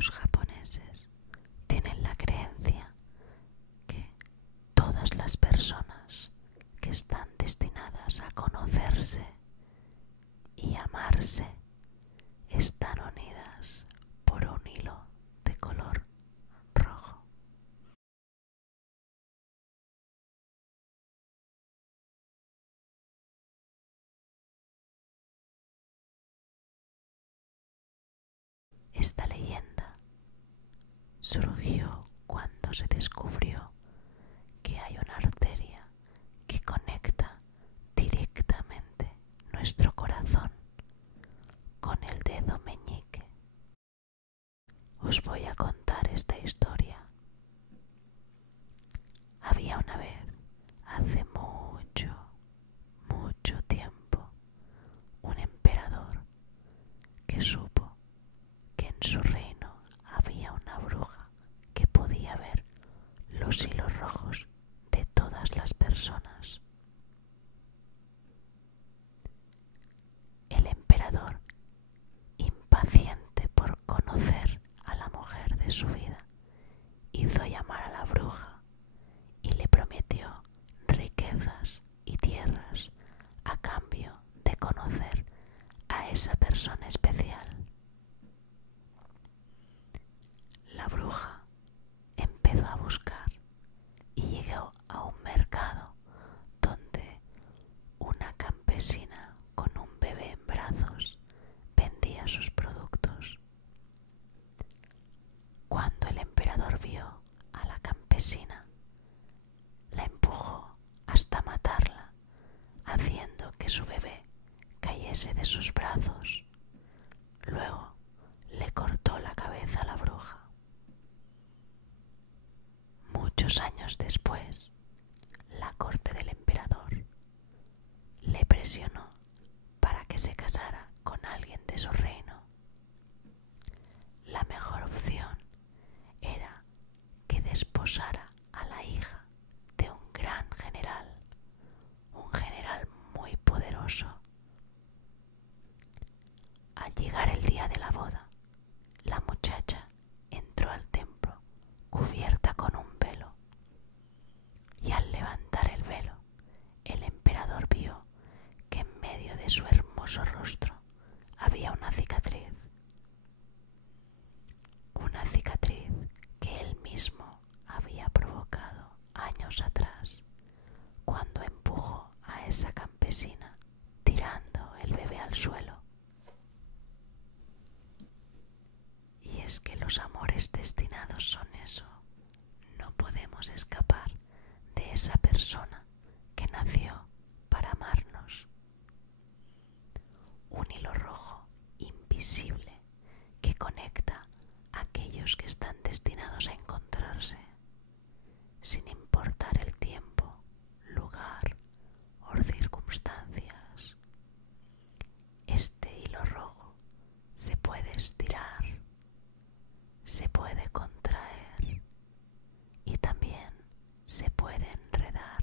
Los japoneses tienen la creencia que todas las personas que están destinadas a conocerse y amarse están unidas por un hilo de color rojo. Esta leyenda surgió cuando se descubrió que hay una arteria que conecta directamente nuestro corazón con el dedo meñique. Os voy a contar esta historia. Había una vez, hace mucho, mucho tiempo, un emperador que supo que en su reino había una bruja que podía ver los hilos rojos de todas las personas. El emperador, impaciente por conocer a la mujer de su vida, hizo llamar a la bruja y le prometió riquezas y tierras a cambio de conocer a esa persona especial. La bruja empezó a buscar y llegó a un mercado donde una campesina con un bebé en brazos vendía sus productos. Cuando el emperador vio a la campesina, la empujó hasta matarla, haciendo que su bebé cayese de sus brazos. Luego le cortó la cabeza a la bruja. Muchos años después, la corte del emperador le presionó para que se casara con alguien de su reino. La mejor opción era que desposara a la hija de un gran general, un general muy poderoso. Al llegar el día de la boda, la muchacha entró al templo cubierta con un velo, y al levantar el velo, el emperador vio que en medio de su hermoso rostro había una cicatriz que él mismo había provocado años atrás cuando empujó a esa campesina tirando el bebé al suelo. Y es que los amores destinados son eso. No podemos escapar de esa persona que nació para amarnos. Un hilo rojo invisible que conecta a aquellos que están destinados a encontrarse, sin importar el tiempo, lugar o circunstancias. Este hilo rojo se puede estirar, se puede contraer y también se puede enredar.